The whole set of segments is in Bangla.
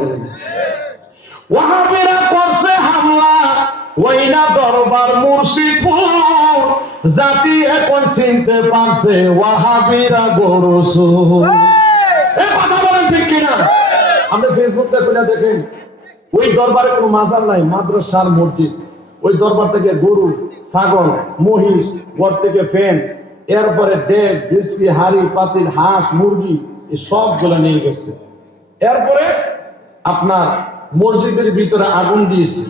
গেলেন। ওয়াহাবিরা করছে হামলা ওই না দরবার মুর্শিদপুর, জাতি এখন চিনতে পারছে ওয়াহাবিরা গরু চোর। এই কথা বলেন ঠিক কিনা? আপনি ফেসবুকে খুলে দেখেন, ওই দরবারে কোনো মাজার নাই, মাদ্রাসার মসজিদ। ওই দরবার থেকে গরু, ছাগল, মহিষ, ঘর থেকে ফ্যান, এরপরে ডেক, ডিসকি, হাড়ি পাতিল, হাঁস, মুরগি, এই সবগুলো নিয়ে গেছে। এরপরে আপনার মসজিদের ভিতরে আগুন দিয়েছে।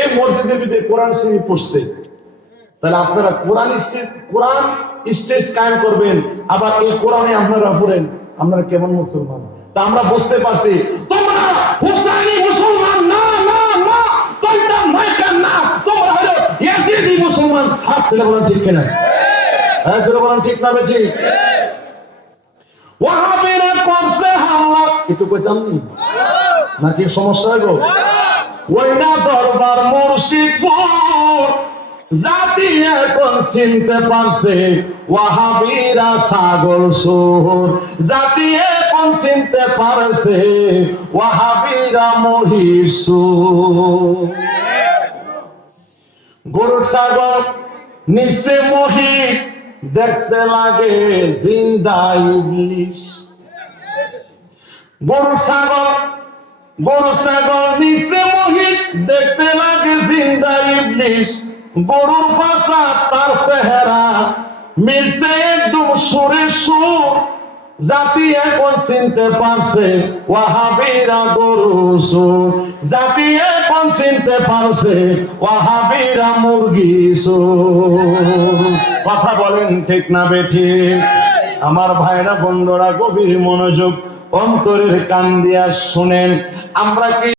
এই মসজিদের ভিতরে কোরআন শরীফ পড়ছে। তাহলে আপনারা কোরআন স্টেজ কায়েম করবেন, আবার এই কোরআনে আপনারা পড়েন, আপনারা কেমন মুসলমান? তা আমরা বুঝতে পারছি তোমরা হুসাইনি মুসলমান না, না, না, তোমরা মাইকান না, তোমরা হলো ইয়াজিদি মুসলমান। হাত তুলে বলেন ঠিক কিনা? হ্যাঁ, তুলে বলেন ঠিক না বেশি? ওয়াহাবিরা করছে হামলা, একটু কইতাম নি নাকি সমস্যা হইব? ওই না দরবার মুর্শিদপুর, জাতি এখন চিনতে পারছে ওয়াহাবিরা ছাগল চোর, জাতি এখন চিনতে পারছে ওয়াহাবিরা মহিষ চোর। গরু ছাগল নিচে মহিষ, দেখতে লাগে জিন্দা ইবলিশ। গরু ছাগল নিচে মহিষ, দেখতে লাগে জিন্দা ইবলিশ। গরুর ভাষা তার চেহারা মিলছে একদম সুরে সুর, জাতি এখন চিনতে পারছে ওয়াহাবিরা গরু চোর, জাতি এখন চিনতে পারছে ওয়াহাবিরা মুরগি চোর। কথা বলেন ঠিক না বেঠিক? আমার ভাইরা বন্ধুরা, গভীর মনোযোগ, অন্তরের কান দিয়া শুনেন। আমরা কি